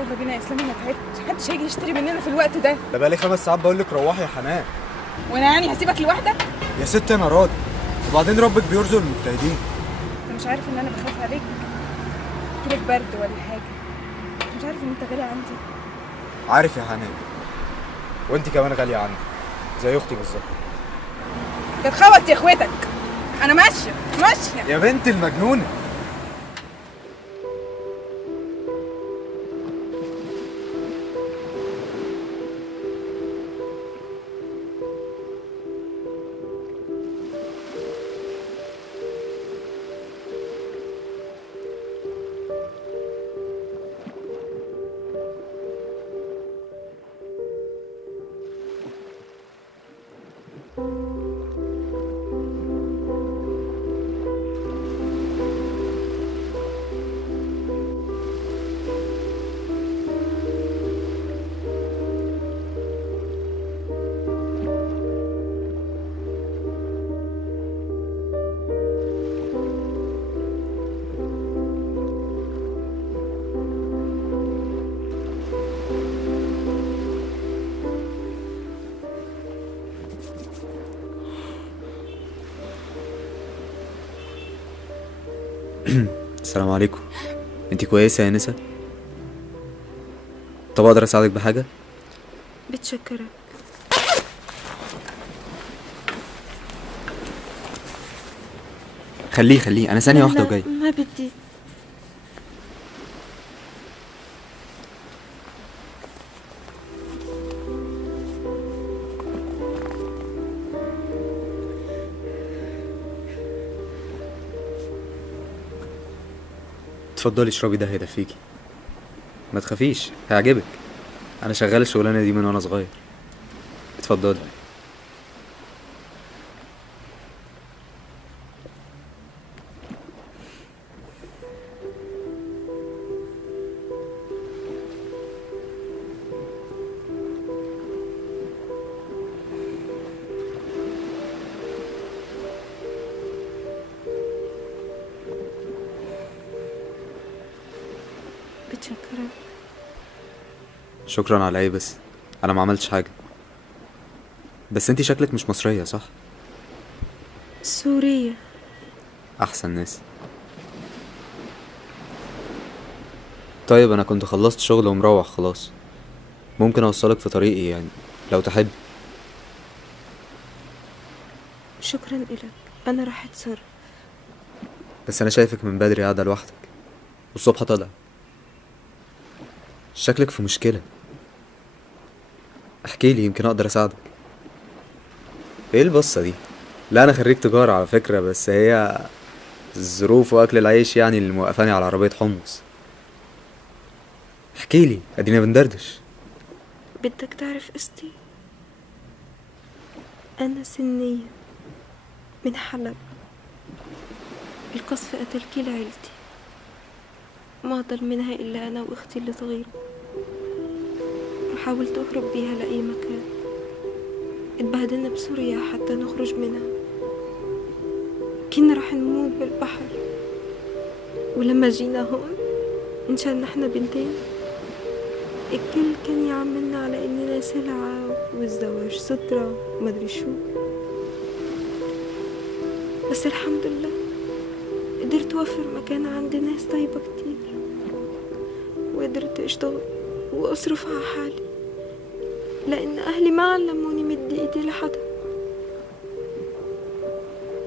يلا بينا يا اسلام، انا تعبت. محدش هيجي يشتري مننا في الوقت ده. ده بقالي 5 ساعات بقول لك روحي يا حنان. وانا يعني هسيبك لوحدك؟ يا ستي انا راضي، وبعدين ربك بيرزق المجتهدين. انت مش عارف ان انا بخاف عليك؟ جيلك برد ولا حاجه؟ مش عارف ان انت غالي عندي؟ عارف يا حنان، وانت كمان غاليه عندي زي اختي بالظبط. تتخبط يا اخوتك. انا ماشيه يا بنت المجنونه. السلام عليكم. انتي كويسة يا نسا؟ طب اقدر اساعدك بحاجة؟ بتشكرك. خليه انا ثانية واحدة وجاي. ما بدي. اتفضلي اشربي، ده هيدفيكي. ما تخافيش هيعجبك، انا شغال الشغلانة دي من وانا صغير. اتفضلي. بتشكرك. شكرا على ايه بس؟ انا ما عملتش حاجة. بس انتي شكلك مش مصرية صح؟ سورية. احسن ناس. طيب انا كنت خلصت شغل ومروح خلاص، ممكن اوصلك في طريقي يعني لو تحب. شكرا إلك، أنا راح أتصرف. بس انا شايفك من بدري قاعدة لوحدك والصبح طالع، شكلك في مشكلة. احكيلي يمكن اقدر اساعدك. ايه البصة دي؟ لا انا خريج تجارة على فكرة، بس هي الظروف واكل العيش يعني اللي موقفاني على عربية حمص. احكيلي ادينا بندردش. بدك تعرف قصتي؟ أنا سنية من حلب. القصف قتل كل عيلتي، ما ضل منها إلا أنا وأختي اللي صغيرة، وحاولت أهرب بيها لأي مكان. اتبهدلنا بسوريا حتى نخرج منها، كنا رح نموت بالبحر. ولما جينا هون إنشان نحن بنتين، الكل كان يعاملنا على إننا سلعة والزواج سترة ومدري شو. بس الحمد لله قدرت أوفر مكان عند ناس طيبة كتير، وقدرت أشتغل وأصرف على حالي، لأن أهلي ما علموني مد إيدي لحدا.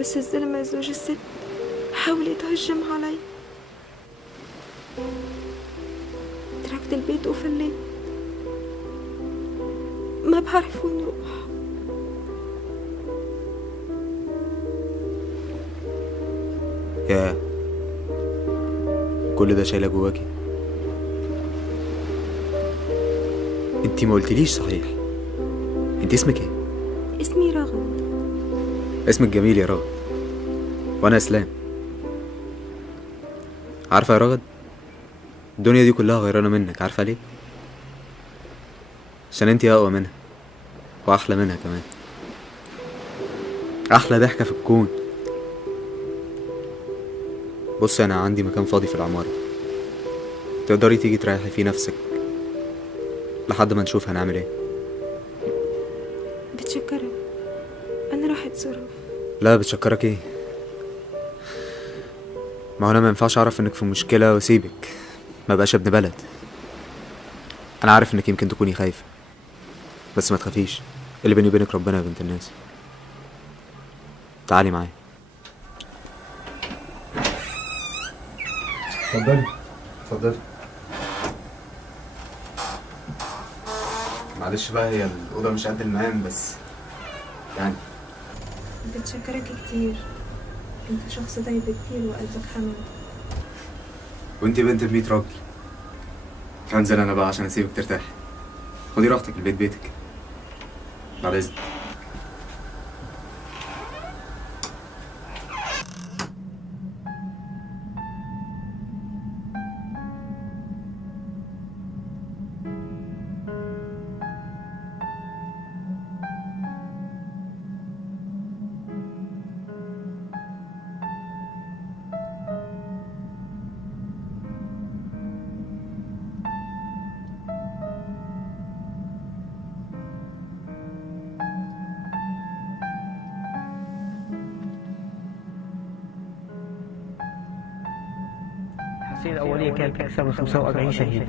بس الزلمة زوج الست حاول يتهجم علي، تركت البيت وفليت، ما بعرف وين روح. يا كل ده شايله جواكي؟ انتي ما قلتليش صحيح، انتي اسمك ايه؟ اسمي رغد. اسمك جميل يا رغد، وانا اسلام. عارفه يا رغد، الدنيا دي كلها غيرانه منك. عارفه ليه؟ عشان انتي اقوى منها واحلى منها كمان، احلى ضحكه في الكون. بصي انا عندي مكان فاضي في العماره، تقدري تيجي تريحي فيه نفسك لحد ما نشوف هنعمل ايه. بتشكرك، انا راح اتصرف. لا بتشكرك ايه؟ ما هو انا ما ينفعش اعرف انك في مشكله واسيبك، ما بقاش ابن بلد. انا عارف انك يمكن تكوني خايفه، بس ما تخافيش، اللي بيني وبينك ربنا يا بنت الناس. تعالي معايا. اتفضلي اتفضلي. معلش بقى، هي الاوضه مش قد المقام بس يعني. بتشكرك كتير، انت شخص طيب كتير وقلبك حمد. وانتي بنت ب100 راجل. هنزل انا بقى عشان اسيبك ترتاح. خدي راحتك، البيت بيتك. بعد اذنك. التحصيل الأولية كانت أكثر من 45 شهيد.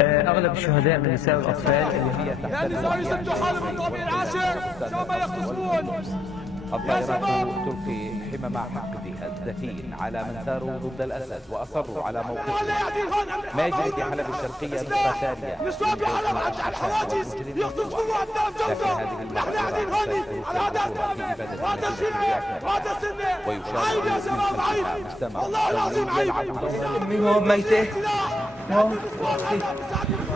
أغلب الشهداء من النساء والأطفال اللي هي يا النساء يسدوا حالهم الطابق العاشر سوف يغتصبون. الطائرات تلقي حمم حقدها الدفين على من ثاروا ضد الأسد وأصروا على موقفهم. ما يجري في حلب الشرقية نسخة ثانية نسوان بحلب على الحواجز يغتصبون أبناء جوزة. نحن قاعدين هون على هذا الدم وهذا الزنا وهذا السنة. عيب يا شباب عيب، والله العظيم عيب. أمي هون ميتة هون،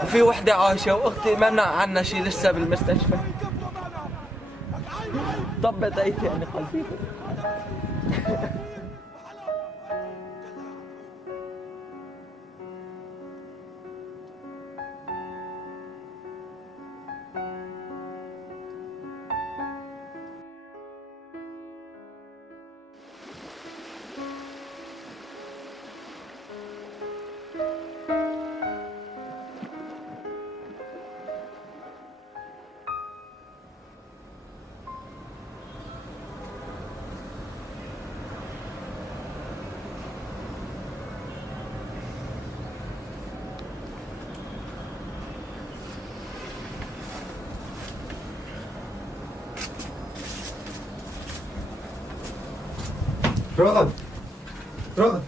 وفي وحدة عايشة وأختي ما منع عنا شي لسه بالمستشفى. طبت أيتي يعني قلبي. رغد رغد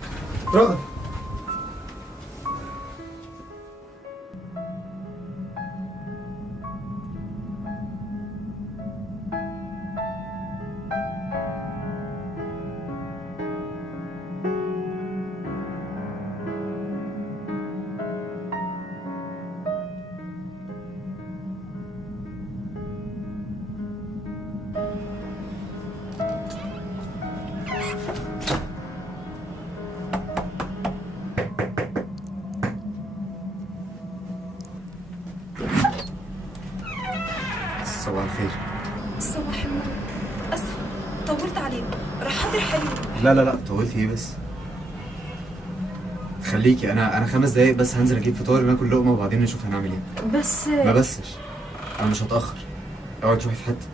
رغد. صباح الخير. صباح النور، اسفه طولت عليك، رح احضر حليب. لا لا لا، طولتي ايه بس؟ خليكي، انا 5 دقايق بس هنزل اجيب فطار ناكل لقمه وبعدين نشوف هنعمل ايه. بس ما بسش، انا مش هتاخر. اوعي تروحي في حته.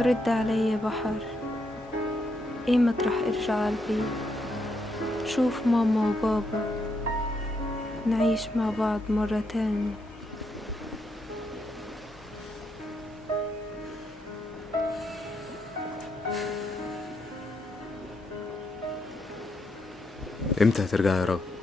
رد علي يا بحر، ايمت رح ارجع عالبيت، شوف ماما وبابا، نعيش مع بعض مرة تانية. امتى هترجع يا رب؟